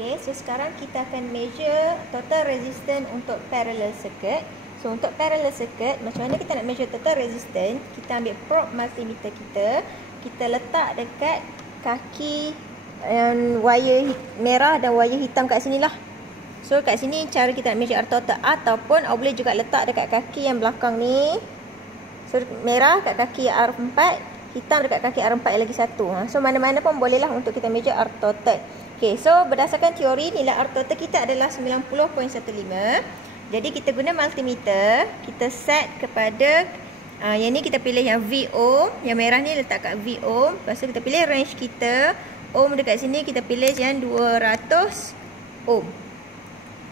Okay, so sekarang kita akan measure total resistance untuk parallel circuit. So untuk parallel circuit, macam mana kita nak measure total resistance? Kita ambil probe multimeter kita, kita letak dekat kaki wire merah dan wire hitam kat sini lah. So kat sini cara kita nak measure R total, ataupun awak boleh juga letak dekat kaki yang belakang ni. So merah kat kaki R4, hitam dekat kaki R4 yang lagi satu. So mana-mana pun boleh lah untuk kita measure R total. Okay, so berdasarkan teori nilai R total kita adalah 90.15. Jadi kita guna multimeter, kita set kepada yang ni kita pilih yang V ohm, yang merah ni letak kat V ohm. Lepas tu kita pilih range kita, ohm dekat sini kita pilih yang 200 ohm.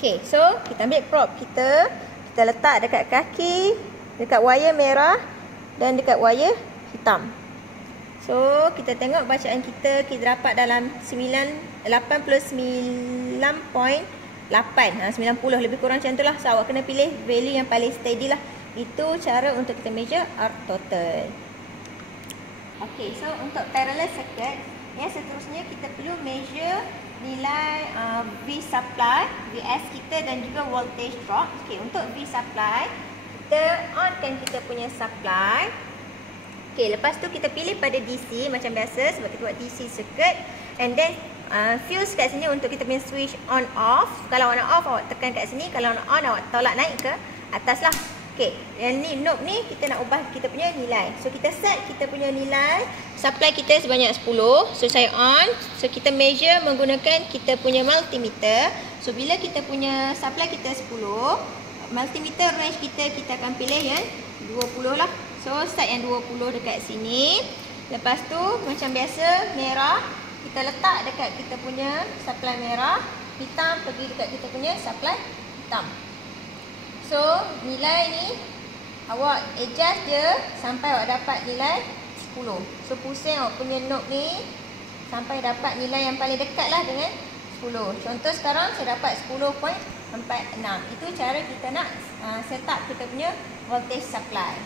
Okay, so kita ambil probe kita letak dekat kaki, dekat wire merah dan dekat wire hitam. So kita tengok bacaan kita dapat dalam 89.8, 90 lebih kurang macam tu lah. So awak kena pilih value yang paling steady lah. Itu cara untuk kita measure R total. Okay, so untuk parallel circuit, yang seterusnya kita perlu measure nilai V supply, Vs kita dan juga voltage drop. Okay, untuk V supply, kita onkan kita punya supply. Okay, lepas tu kita pilih pada DC macam biasa sebab kita buat DC circuit. And then fuse kat sini untuk kita punya switch on off. Kalau nak off awak tekan kat sini, kalau nak on awak tolak naik ke atas lah. Okay, yang ni knob ni kita nak ubah kita punya nilai. So kita set kita punya nilai supply kita sebanyak 10. So saya on. So kita measure menggunakan kita punya multimeter. So bila kita punya supply kita 10, multimeter range kita akan pilih yang 20 lah. So start yang 20 dekat sini. Lepas tu macam biasa merah kita letak dekat kita punya supply merah, hitam pergi dekat kita punya supply hitam. So nilai ni awak adjust je sampai awak dapat nilai 10. So pusing awak punya knob ni sampai dapat nilai yang paling dekat lah dengan 10. Contoh sekarang saya dapat 10.46. Itu cara kita nak set up kita punya voltage supply.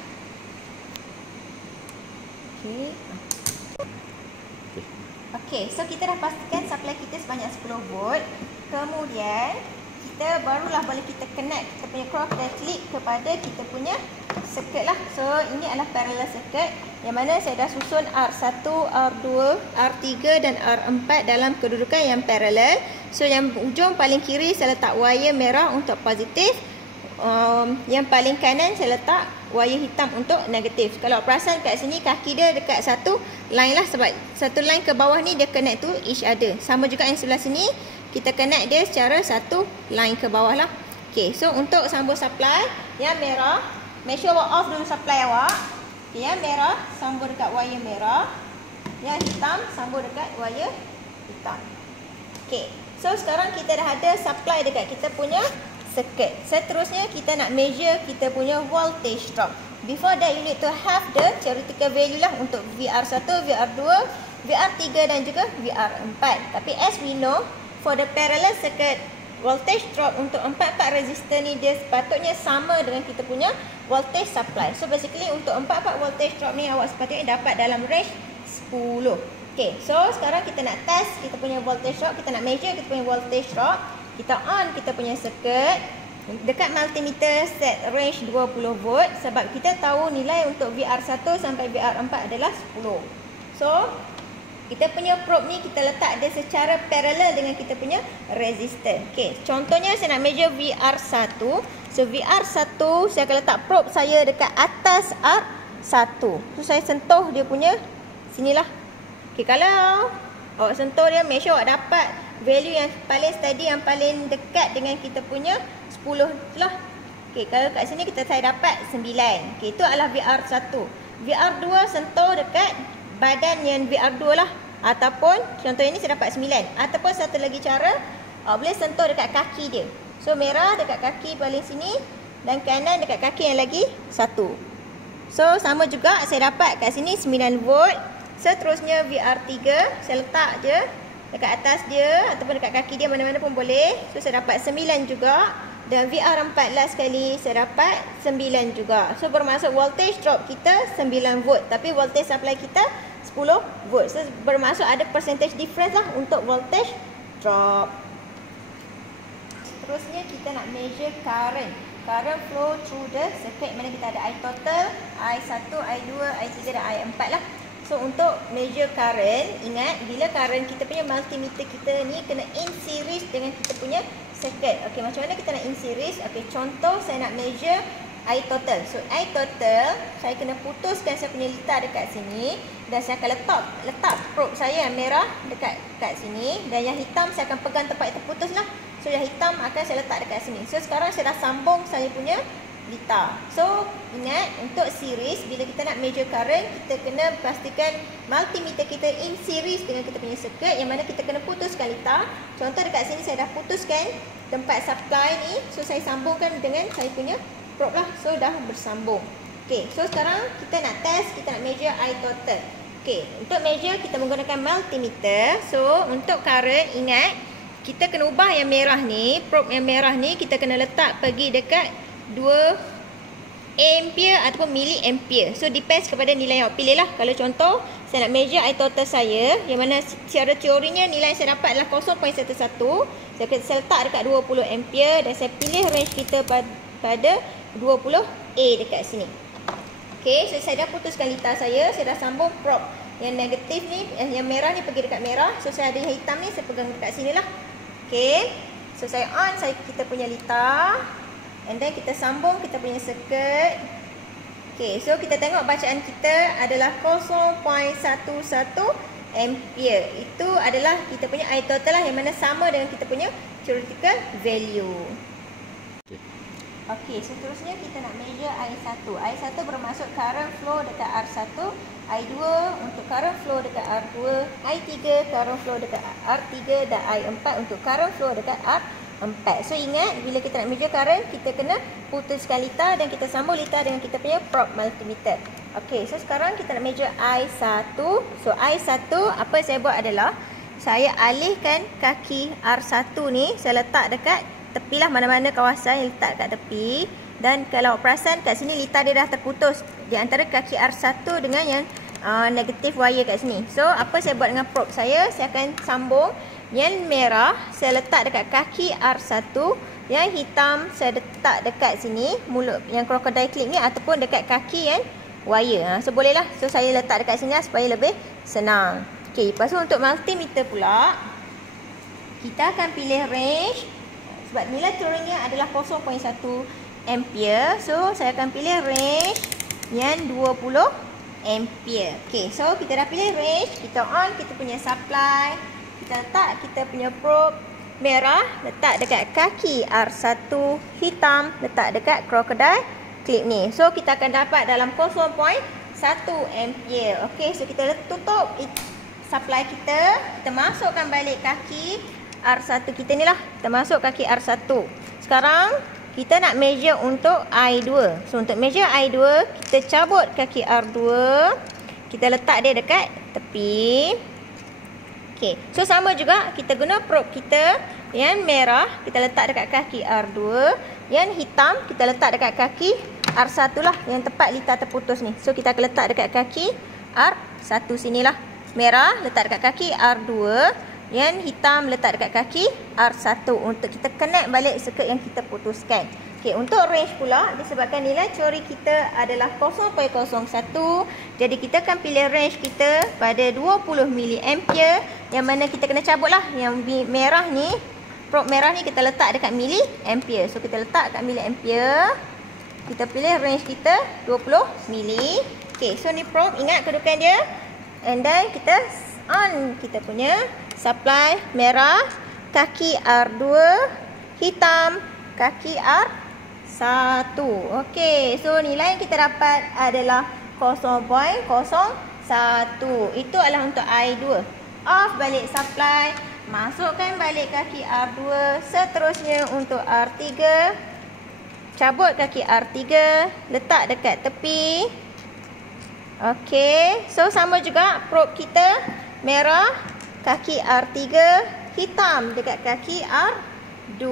Okay, so kita dah pastikan supply kita sebanyak 10 volt. Kemudian kita barulah boleh kita connect kita punya cross dan clip kepada kita punya circuit lah. So ini adalah parallel circuit yang mana saya dah susun R1, R2, R3 dan R4 dalam kedudukan yang parallel. So yang ujung paling kiri saya letak wire merah untuk positif. Yang paling kanan saya letak wire hitam untuk negatif. Kalau perasan kat sini kaki dia dekat satu line lah, sebab satu line ke bawah ni dia connect to each other. Sama juga yang sebelah sini kita connect dia secara satu line ke bawah lah. Okay, so untuk sambung supply yang merah, make sure awak off dulu supply awak. Okay, yang merah sambung dekat wire merah, yang hitam sambung dekat wire hitam. Okay, so sekarang kita dah ada supply dekat kita punya circuit. Seterusnya kita nak measure kita punya voltage drop. Before that you need to have the theoretical value lah untuk VR1, VR2, VR3 dan juga VR4. Tapi as we know, for the parallel circuit, voltage drop untuk 4 resistor ni dia sepatutnya sama dengan kita punya voltage supply. So basically untuk 4 voltage drop ni awak sepatutnya dapat dalam range 10. Okay, so sekarang kita nak test kita punya voltage drop. Kita nak measure kita punya voltage drop. Kita on kita punya circuit. Dekat multimeter set range 20 volt. Sebab kita tahu nilai untuk VR1 sampai VR4 adalah 10. So kita punya probe ni kita letak dia secara parallel dengan kita punya resistor. Okay, contohnya saya nak measure VR1. So VR1 saya akan letak probe saya dekat atas R1. So saya sentuh dia punya sinilah. Okay, kalau awak sentuh dia, make sure awak dapat value yang paling steady, yang paling dekat dengan kita punya 10 lah. Okay, kalau kat sini saya dapat 9. Okay, itu adalah VR1. VR2 sentuh dekat badan yang VR2 lah. Ataupun contoh ini saya dapat 9. Ataupun satu lagi cara, boleh sentuh dekat kaki dia. So merah dekat kaki paling sini dan kanan dekat kaki yang lagi satu. So sama juga saya dapat kat sini 9 volt. Seterusnya VR3 saya letak je dekat atas dia ataupun dekat kaki dia, mana-mana pun boleh. So saya dapat 9 juga. Dan VR4 last sekali saya dapat 9 juga. So bermaksud voltage drop kita 9 volt, tapi voltage supply kita 10 volt. So bermaksud ada percentage difference lah untuk voltage drop. Seterusnya kita nak measure current. Current flow through the circuit, mana kita ada I total, I1, I2, I3 dan I4 lah. So untuk measure current, ingat bila current kita punya multimeter kita ni kena in series dengan kita punya circuit. Okey, macam mana kita nak in series? Okey, contoh saya nak measure I total. So I total, saya kena putuskan saya punya litar dekat sini dan saya akan letak probe saya yang merah dekat sini dan yang hitam saya akan pegang tempat yang terputus lah. So yang hitam akan saya letak dekat sini. So sekarang saya dah sambung saya punya litar. So ingat untuk series, bila kita nak measure current, kita kena pastikan multimeter kita in series dengan kita punya circuit, yang mana kita kena putuskan litar. Contoh dekat sini saya dah putuskan tempat supply ni. So saya sambungkan dengan saya punya probe lah. So dah bersambung. Okay, so sekarang kita nak test, kita nak measure I total. Okay, untuk measure kita menggunakan multimeter. So untuk current, ingat kita kena ubah yang merah ni, probe yang merah ni kita kena letak pergi dekat 2 ampere ataupun miliampere. So depends kepada nilai yang awak pilih lah. Kalau contoh saya nak measure I total saya, yang mana secara teorinya nilai yang saya dapat adalah 0.11. Saya letak dekat 20 ampere dan saya pilih range kita pada 20A dekat sini. Okay, so saya dah putuskan litar saya dah sambung probe yang negatif ni, yang merah ni pergi dekat merah. So saya ada yang hitam ni, saya pegang dekat sini lah. Okay, so saya on kita punya litar, and then kita sambung kita punya circuit. Okay, so kita tengok bacaan kita adalah 0.11 ampere. Itu adalah kita punya I total lah, yang mana sama dengan kita punya theoretical value. Okey, seterusnya kita nak measure I1. I1 bermaksud current flow dekat R1, I2 untuk current flow dekat R2, I3 current flow dekat R3 dan I4 untuk current flow dekat R4. So ingat, bila kita nak measure current, kita kena putuskan litar dan kita sambung litar dengan kita punya probe multimeter. Okey, so sekarang kita nak measure I1. So I1, apa saya buat adalah saya alihkan kaki R1 ni, saya letak dekat tepi lah, mana-mana kawasan yang letak kat tepi. Dan kalau perasan kat sini litar dia dah terputus di antara kaki R1 dengan yang negatif wire kat sini. So apa saya buat dengan probe saya akan sambung yang merah saya letak dekat kaki R1, yang hitam saya letak dekat sini mulut yang crocodile clip ni, ataupun dekat kaki yang wire. So boleh lah. So saya letak dekat sini lah supaya lebih senang. Okay, lepas tu untuk multimeter pula kita akan pilih range. Sebab nilai teorinya adalah 0.1 ampere. So saya akan pilih range yang 20 ampere. Okay, so kita dah pilih range, kita on kita punya supply, kita letak kita punya probe merah letak dekat kaki R1, hitam letak dekat crocodile clip ni. So kita akan dapat dalam 0.1 ampere. Okay, so kita tutup supply kita masukkan balik kaki R1 kita ni lah, kita masuk kaki R1. Sekarang kita nak measure untuk I2. So untuk measure I2, kita cabut kaki R2, kita letak dia dekat tepi. Okay, so sama juga kita guna probe kita yang merah, kita letak dekat kaki R2, yang hitam kita letak dekat kaki R1 lah, yang tepat litar terputus ni. So kita akan letak dekat kaki R1 sinilah. Merah letak dekat kaki R2, yang hitam letak dekat kaki R1 untuk kita connect balik circuit yang kita putuskan. Okey, untuk range pula disebabkan nilai teori kita adalah 0.01, jadi kita akan pilih range kita pada 20 miliampere, yang mana kita kena cabut lah yang merah ni, probe merah ni kita letak dekat miliampere. So kita letak dekat miliampere, kita pilih range kita 20 mili. Okey, so ni probe, ingat kedudukan dia, and then kita on kita punya supply merah, kaki R2, hitam, kaki R1. Okey, so nilai yang kita dapat adalah 0.01. Itu adalah untuk I2. Off balik supply, masukkan balik kaki R2. Seterusnya untuk R3, cabut kaki R3, letak dekat tepi. Okey, so sama juga probe kita merah, kaki R3, hitam dekat kaki R2.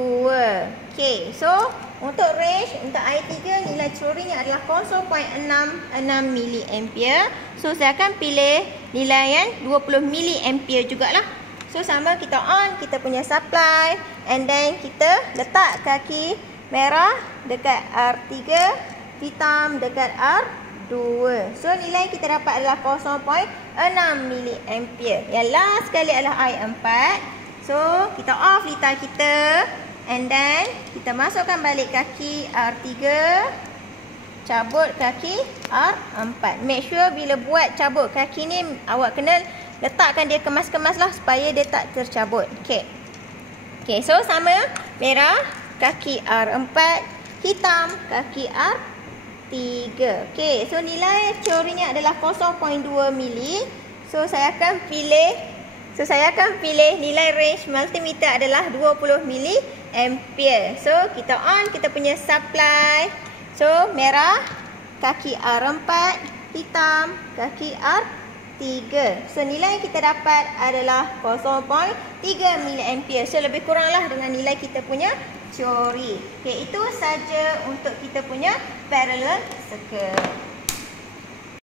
Okey, so untuk range untuk I3 nilai teorinya adalah 0.66 miliampere. So saya akan pilih nilai yang 20 miliampere jugalah. So sama, kita on kita punya supply, and then kita letak kaki merah dekat R3, hitam dekat R2. So nilai kita dapat adalah 0.6 mA. Yang last sekali adalah I4. So kita off litar kita, and then kita masukkan balik kaki R3, cabut kaki R4. Make sure bila buat cabut kaki ni, awak kena letakkan dia kemas-kemas lah supaya dia tak tercabut. Okay, so sama, merah kaki R4, hitam kaki R3. Okay, so nilai teorinya adalah 0.2 mili. So saya akan pilih nilai range multimeter adalah 20 mili ampere. So kita on kita punya supply. So merah kaki R4, hitam kaki R3. So nilai yang kita dapat adalah 0.3 mili ampere. So lebih kuranglah dengan nilai kita punya teori. Okay, itu saja untuk kita punya parallel circuit.